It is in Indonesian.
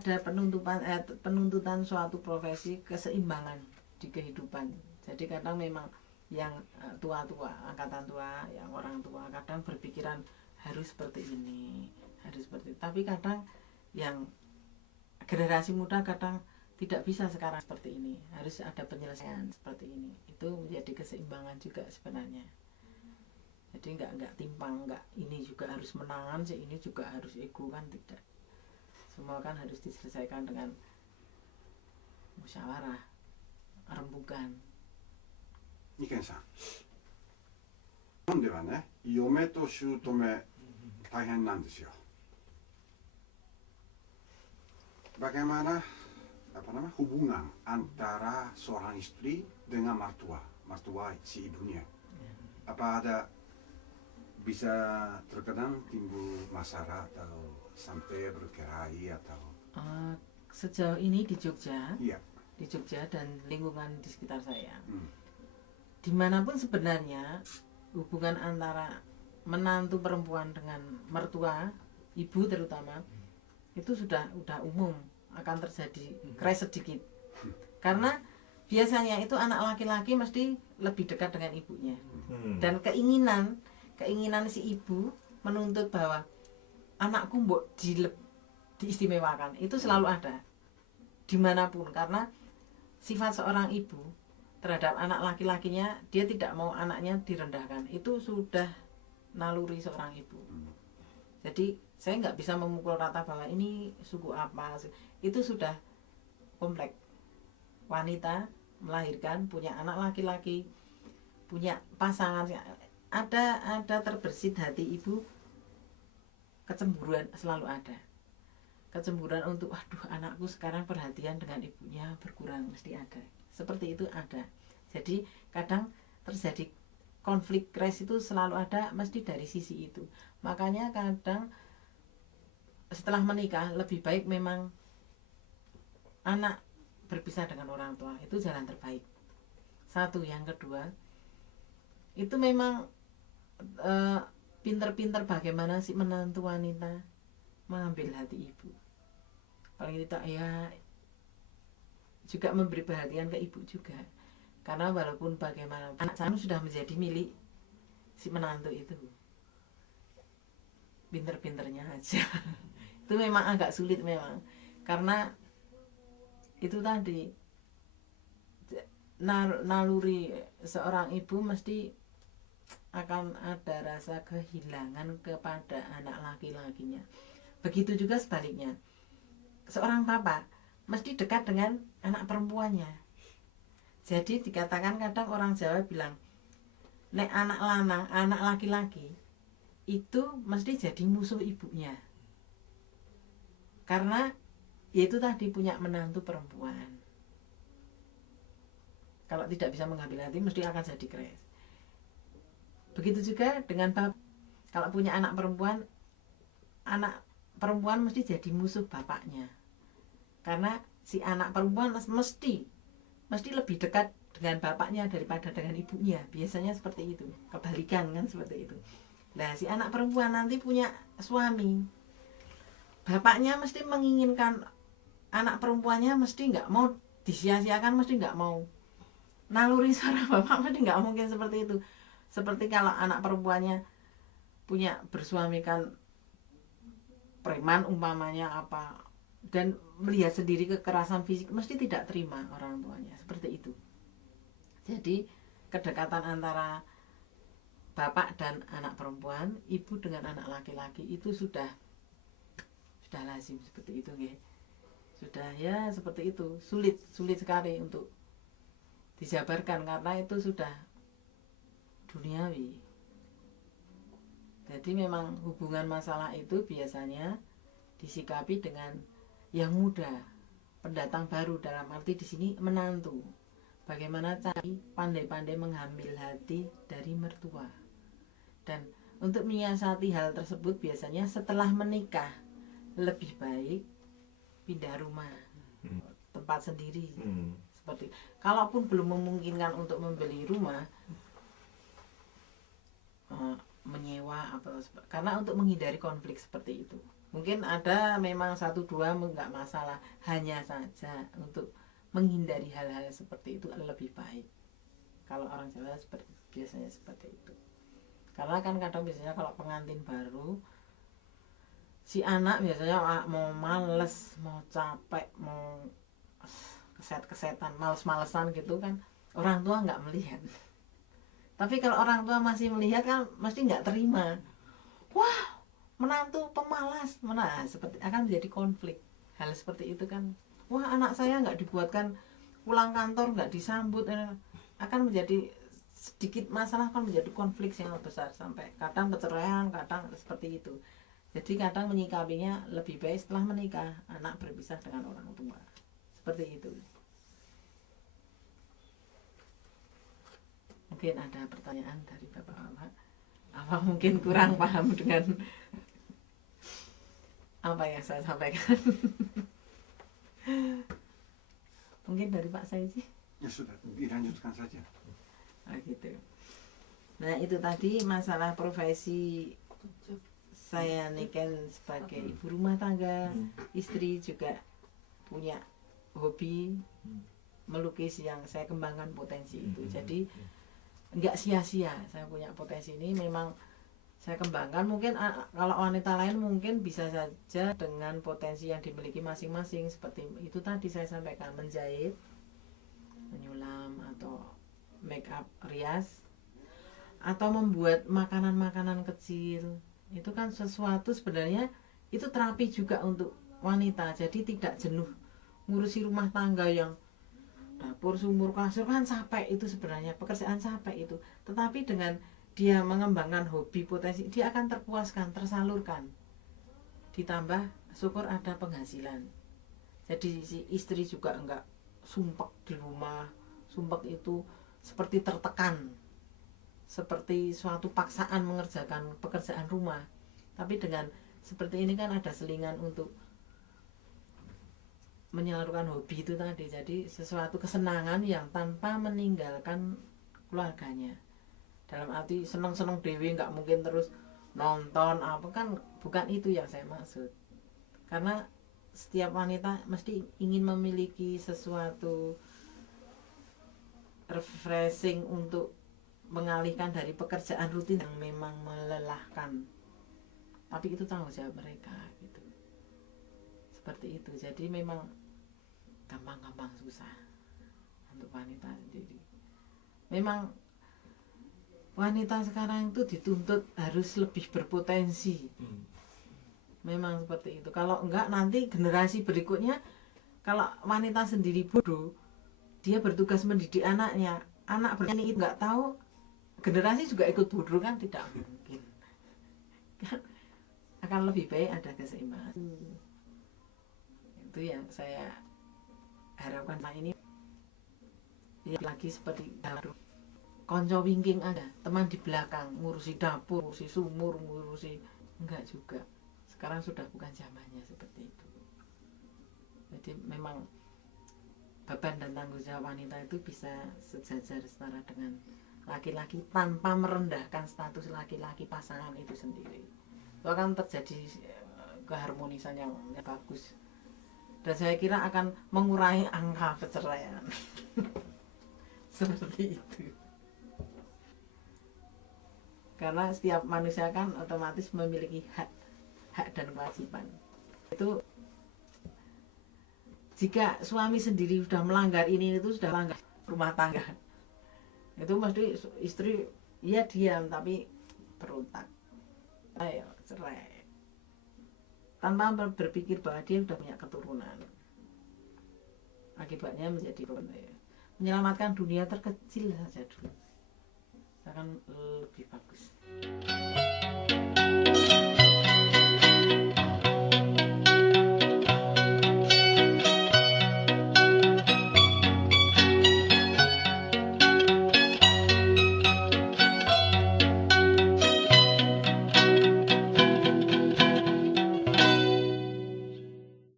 ada penuntutan suatu profesi keseimbangan di kehidupan. Jadi kadang memang yang tua-tua, angkatan tua, yang orang tua kadang berpikiran harus seperti ini, harus seperti itu. Tapi kadang yang generasi muda kadang tidak bisa sekarang seperti ini, harus ada penyelesaian seperti ini. Itu menjadi keseimbangan juga sebenarnya. Jadi nggak timpang, nggak ini juga harus menangan, ini juga harus ego, kan tidak. Semua kan harus diselesaikan dengan musyawarah, rembukan. 意見さん、日本ではね、嫁と姑大変なんですよ。Bagaimana hubungan antara seorang istri dengan mertua si ibunya? Apa ada bisa terkadang timbul masalah atau sampai berkelahi atau? Sejauh ini di Jogja, iya, di Jogja dan lingkungan di sekitar saya, dimanapun sebenarnya hubungan antara menantu perempuan dengan mertua, ibu terutama, itu sudah umum akan terjadi crash sedikit. Karena biasanya itu anak laki-laki mesti lebih dekat dengan ibunya. Dan keinginan si ibu menuntut bahwa anakku mbok diistimewakan, itu selalu ada dimanapun. Karena sifat seorang ibu terhadap anak laki-lakinya, dia tidak mau anaknya direndahkan. Itu sudah naluri seorang ibu. Jadi saya nggak bisa memukul rata bahwa ini suku apa. Itu sudah kompleks. Wanita melahirkan, punya anak laki-laki, punya pasangan, ada terbersit hati ibu, kecemburuan selalu ada. Kecemburuan untuk, waduh anakku sekarang perhatian dengan ibunya berkurang, mesti ada. Seperti itu ada. Jadi kadang terjadi konflik crash itu selalu ada, mesti dari sisi itu. Makanya kadang setelah menikah lebih baik memang anak berpisah dengan orang tua, itu jalan terbaik. Satu, yang kedua itu memang pinter-pinter bagaimana sih menantu wanita mengambil hati ibu. Paling tidak ya juga memberi perhatian ke ibu juga. Karena walaupun bagaimana anak saya sudah menjadi milik si menantu itu, pinter-pinternya aja. Itu memang agak sulit memang, karena itu tadi naluri seorang ibu mesti akan ada rasa kehilangan kepada anak laki-lakinya. Begitu juga sebaliknya, seorang bapak mesti dekat dengan anak perempuannya. Jadi dikatakan kadang orang Jawa bilang, nek anak lanang, anak laki-laki itu mesti jadi musuh ibunya. Karena yaitu tadi punya menantu perempuan. Kalau tidak bisa mengambil hati, mesti akan jadi crash. Begitu juga dengan bapak. Kalau punya anak perempuan mesti jadi musuh bapaknya. Karena si anak perempuan mesti lebih dekat dengan bapaknya daripada dengan ibunya. Biasanya seperti itu. Kebalikan kan seperti itu. Nah, si anak perempuan nanti punya suami. Bapaknya mesti menginginkan anak perempuannya, mesti nggak mau disia-siakan, mesti nggak mau. Naluri seorang bapak mesti nggak mungkin seperti itu. Seperti kalau anak perempuannya punya bersuamikan preman umpamanya apa, dan melihat sendiri kekerasan fisik, mesti tidak terima orang tuanya. Seperti itu. Jadi kedekatan antara bapak dan anak perempuan, ibu dengan anak laki-laki itu sudah lazim seperti itu, ya. Sudah ya seperti itu. Sulit sekali untuk dijabarkan karena itu sudah duniawi. Jadi memang hubungan masalah itu biasanya disikapi dengan yang muda, pendatang baru, dalam arti di sini menantu. Bagaimana cari pandai-pandai mengambil hati dari mertua. Dan untuk menyiasati hal tersebut biasanya setelah menikah lebih baik pindah rumah, tempat sendiri. Seperti kalaupun belum memungkinkan untuk membeli rumah, menyewa karena untuk menghindari konflik seperti itu. Mungkin ada memang 1-2 nggak masalah, hanya saja untuk menghindari hal-hal seperti itu lebih baik. Kalau orang Jawa biasanya seperti itu. Karena kan kadang biasanya kalau pengantin baru, si anak biasanya mau males, mau capek, mau kesetan, males-malesan gitu kan, orang tua nggak melihat. Tapi kalau orang tua masih melihat kan mesti nggak terima. Wah, menantu pemalas, seperti akan menjadi konflik. Hal seperti itu kan, wah anak saya nggak dibuatkan pulang kantor, nggak disambut, akan menjadi sedikit masalah, kan menjadi konflik yang besar, sampai kadang perceraian, kadang seperti itu. Jadi kadang menyikapinya lebih baik setelah menikah, anak berpisah dengan orang tua, seperti itu. Mungkin ada pertanyaan dari Bapak-Bapak, apa mungkin kurang paham dengan apa yang saya sampaikan. Mungkin dari Pak Saiji. Ya sudah, dilanjutkan saja. Gitu. Nah itu tadi masalah profesi. Saya nikah sebagai ibu rumah tangga, istri juga punya hobi melukis yang saya kembangkan potensi itu. Jadi nggak sia-sia saya punya potensi ini, memang saya kembangkan. Mungkin kalau wanita lain mungkin bisa saja dengan potensi yang dimiliki masing-masing, seperti itu tadi saya sampaikan, menjahit, menyulam, atau make up, rias, atau membuat makanan-makanan kecil. Itu kan sesuatu sebenarnya itu terapi juga untuk wanita, jadi tidak jenuh ngurusi rumah tangga yang dapur, sumur, kasur, kan capek itu sebenarnya, pekerjaan capek itu. Tetapi dengan dia mengembangkan hobi potensi, dia akan terpuaskan, tersalurkan, ditambah syukur ada penghasilan. Jadi si istri juga enggak sumpek di rumah. Sumpek itu seperti tertekan, seperti suatu paksaan mengerjakan pekerjaan rumah. Tapi dengan seperti ini kan ada selingan untuk menyalurkan hobi itu tadi. Jadi sesuatu kesenangan yang tanpa meninggalkan keluarganya. Dalam arti seneng-seneng dewi, nggak mungkin terus nonton apa, kan bukan itu yang saya maksud. Karena setiap wanita mesti ingin memiliki sesuatu refreshing untuk mengalihkan dari pekerjaan rutin yang memang melelahkan. Tapi itu tanggung jawab mereka gitu. Seperti itu. Jadi memang gampang-gampang susah untuk wanita sendiri. Memang wanita sekarang itu dituntut harus lebih berpotensi. Memang seperti itu. Kalau enggak nanti generasi berikutnya, kalau wanita sendiri bodoh, dia bertugas mendidik anaknya, anak bernyanyi itu enggak tahu, generasi juga ikut bodoh, kan tidak mungkin. Kan akan lebih baik ada keseimbangan. Itu yang saya harapkan. Nah ini ya, lagi seperti konco wingking ada, teman di belakang ngurusi dapur, ngurusi sumur, ngurusi, enggak juga. Sekarang sudah bukan zamannya seperti itu. Jadi memang beban dan tanggung jawab wanita itu bisa sejajar setara dengan laki-laki tanpa merendahkan status laki-laki pasangan itu sendiri. Itu akan terjadi keharmonisan yang bagus. Dan saya kira akan mengurangi angka perceraian. Seperti itu. Karena setiap manusia kan otomatis memiliki hak dan kewajiban. Itu jika suami sendiri sudah melanggar ini, itu sudah melanggar rumah tangga. Itu mesti istri ya diam tapi berontak. Ayo cerai. Tanpa berpikir bahwa dia sudah punya keturunan. Akibatnya menjadi menyelamatkan dunia terkecil saja dulu. Akan lebih bagus.